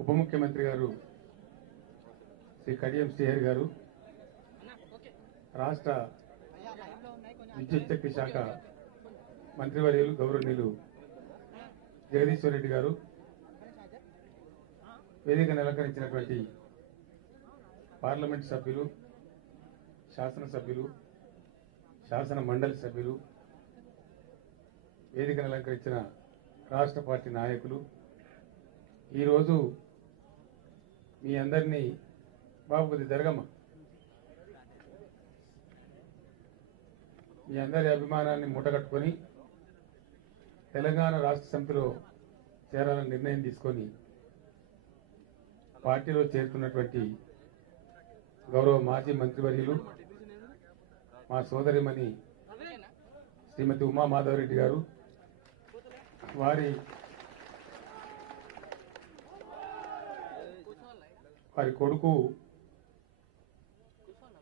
ఉప ముఖ్యమంత్రి గారు శ్రీ కడియం శ్రీహరి గారు రాష్ట్ర విద్యుత్ శక్తి శాఖ మంత్రివర్యులు గౌరవనీయులు జగదీశ్వర్ రెడ్డి గారు వేదిక నిలంకరించినటువంటి పార్లమెంట్ సభ్యులు శాసనసభ్యులు శాసన మండలి సభ్యులు వేదికను అలంకరించిన రాష్ట్ర పార్టీ నాయకులు ఈరోజు మీ అందరినీ బాబు కొద్ది జరగమ్మ. మీ అందరి అభిమానాన్ని మూటగట్టుకొని తెలంగాణ రాష్ట్ర సమితిలో చేరాలని నిర్ణయం తీసుకొని పార్టీలో చేరుతున్నటువంటి గౌరవ మాజీ మంత్రివర్యులు మా సోదరిమణి శ్రీమతి ఉమా మాధవరెడ్డి గారు వారి వారి కొడుకు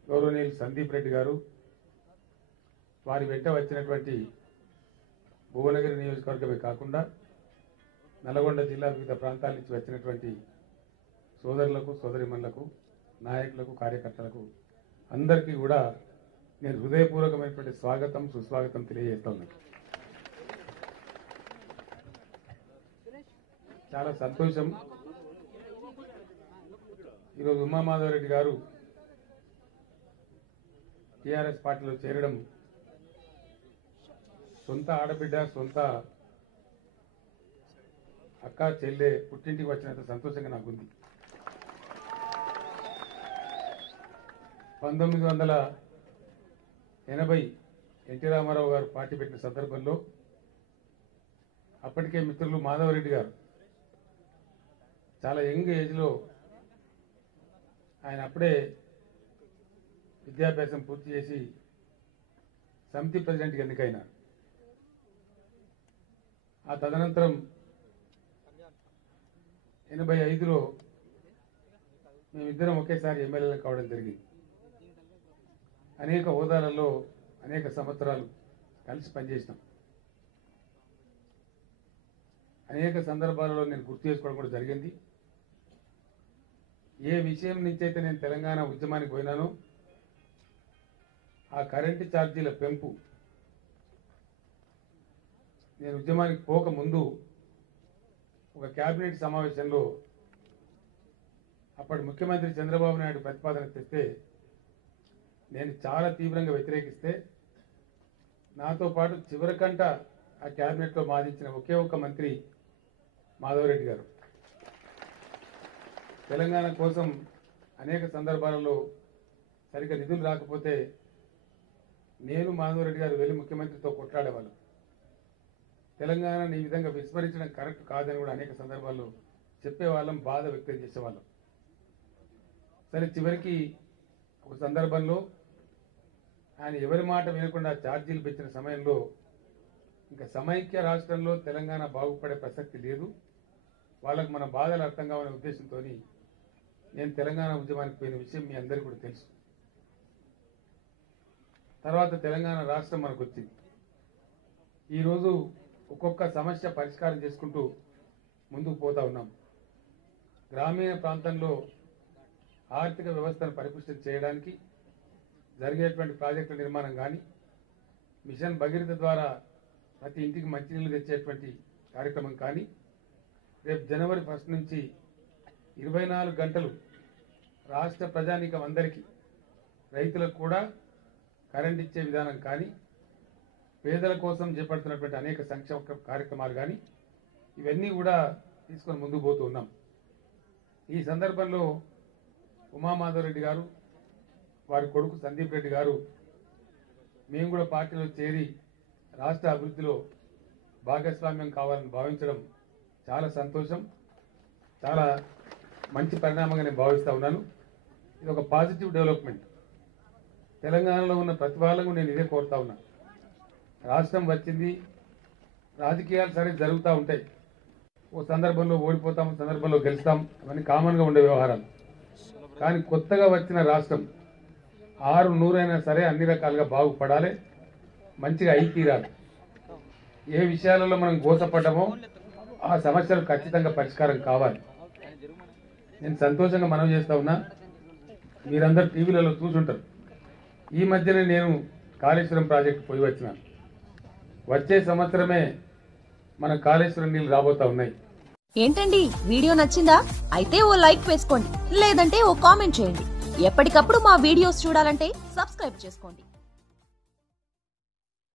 గౌరవనీయులు సందీప్ రెడ్డి గారు వారి వెంట వచ్చినటువంటి భువనగిరి నియోజకవర్గమే కాకుండా నల్గొండ జిల్లా వివిధ ప్రాంతాల నుంచి వచ్చినటువంటి సోదరులకు సోదరిమణులకు నాయకులకు కార్యకర్తలకు అందరికీ కూడా నేను హృదయపూర్వకమైనటువంటి స్వాగతం సుస్వాగతం తెలియజేస్తాను చాలా సంతోషం. ఈరోజు ఉమామాధవరెడ్డి గారు టీఆర్ఎస్ పార్టీలో చేరడం సొంత ఆడబిడ్డ సొంత అక్క చెల్లె పుట్టింటికి వచ్చినంత సంతోషంగా నాకుంది. పంతొమ్మిది వందల ఎనభై ఎన్టీ రామారావు గారు పార్టీ పెట్టిన సందర్భంలో అప్పటికే మిత్రులు మాధవరెడ్డి గారు చాలా యంగ్ ఏజ్లో ఆయన అప్పుడే విద్యాభ్యాసం పూర్తి చేసి సమితి ప్రెసిడెంట్కి ఎన్నికైనారు. ఆ తదనంతరం ఎనభై ఐదులో మేమిద్దరం ఒకేసారి ఎమ్మెల్యేలు కావడం జరిగింది. అనేక హోదాలలో అనేక సంవత్సరాలు కలిసి పనిచేసినాం. అనేక సందర్భాలలో నేను గుర్తు చేసుకోవడం కూడా జరిగింది. ఏ విషయం నుంచైతే నేను తెలంగాణ ఉద్యమానికి పోయినానో ఆ కరెంటు ఛార్జీల పెంపు నేను ఉద్యమానికి పోకముందు ఒక కేబినెట్ సమావేశంలో అప్పటి ముఖ్యమంత్రి చంద్రబాబు నాయుడు ప్రతిపాదన తెస్తే నేను చాలా తీవ్రంగా వ్యతిరేకిస్తే నాతో పాటు చివరికంట ఆ క్యాబినెట్లో బాధించిన ఒకే ఒక్క మంత్రి మాధవరెడ్డి గారు. తెలంగాణ కోసం అనేక సందర్భాలలో సరిగ్గా నిధులు రాకపోతే నేను మాధవరెడ్డి గారు వెళ్ళి ముఖ్యమంత్రితో కొట్లాడేవాళ్ళం. తెలంగాణని ఈ విధంగా విస్మరించడం కరెక్ట్ కాదని కూడా అనేక సందర్భాల్లో చెప్పేవాళ్ళం బాధ వ్యక్తం చేసేవాళ్ళం. సరే చివరికి ఒక సందర్భంలో ఆయన ఎవరి మాట వినకుండా ఛార్జీలు పెంచిన సమయంలో ఇంకా సమైక్య రాష్ట్రంలో తెలంగాణ బాగుపడే ప్రసక్తి లేదు. వాళ్ళకు మన బాధలు అర్థం కావనే ఉద్దేశంతో నేను తెలంగాణ ఉద్యమానికి పోయిన విషయం మీ అందరికీ కూడా తెలుసు. తర్వాత తెలంగాణ రాష్ట్రం మనకు వచ్చింది. ఈరోజు ఒక్కొక్క సమస్య పరిష్కారం చేసుకుంటూ ముందుకు పోతా ఉన్నాం. గ్రామీణ ప్రాంతంలో ఆర్థిక వ్యవస్థను పరిపుష్టం చేయడానికి జరిగేటువంటి ప్రాజెక్టుల నిర్మాణం కానీ మిషన్ భగీరథ ద్వారా ప్రతి ఇంటికి మంచినీళ్ళు తెచ్చేటువంటి కార్యక్రమం కానీ రేపు జనవరి ఫస్ట్ నుంచి ఇరవై నాలుగు గంటలు రాష్ట్ర ప్రజానికం అందరికీ రైతులకు కూడా కరెంట్ ఇచ్చే విధానం కానీ పేదల కోసం చేపడుతున్నటువంటి అనేక సంక్షేమ కార్యక్రమాలు కానీ ఇవన్నీ కూడా తీసుకొని ముందుకు పోతూ ఉన్నాం. ఈ సందర్భంలో ఉమామాధవరెడ్డి గారు వారి కొడుకు సందీప్ రెడ్డి గారు మేము కూడా పార్టీలో చేరి రాష్ట్ర అభివృద్ధిలో భాగస్వామ్యం కావాలని భావించడం చాలా సంతోషం. చాలా మంచి పరిణామంగా నేను భావిస్తూ ఉన్నాను. ఇది ఒక పాజిటివ్ డెవలప్మెంట్. తెలంగాణలో ఉన్న ప్రతి వాళ్ళకు నేను ఇదే కోరుతా ఉన్నా. రాష్ట్రం వచ్చింది రాజకీయాలు సరే జరుగుతూ ఉంటాయి. ఓ సందర్భంలో ఓడిపోతాం సందర్భంలో గెలుస్తాం అవన్నీ కామన్గా ఉండే వ్యవహారాలు. కానీ కొత్తగా వచ్చిన రాష్ట్రం ఆరు నూరైనా సరే అన్ని రకాలుగా బాగుపడాలి మంచిగా అయి తీరాలి ఏ విషయాలలో మనం గోసపడ్డామో ఆ సమస్యలు ఖచ్చితంగా పరిష్కారం కావాలి. నేను సంతోషంగా మనం చేస్తా ఉన్నా. మీరందరూ టీవీలలో చూసుంటారు. ఈ మధ్యనే నేను కాళేశ్వరం ప్రాజెక్టు పోయి వచ్చిన. వచ్చే సంవత్సరమే మన కాళేశ్వరం నీళ్ళు రాబోతా ఉన్నాయి. ఏంటండి? వీడియో నచ్చిందా? అయితే ఓ లైక్ వేసుకోండి. లేదంటే ఓ కామెంట్ చేయండి. ఎప్పటికప్పుడు మా వీడియోస్ చూడాలంటే సబ్స్క్రైబ్ చేసుకోండి.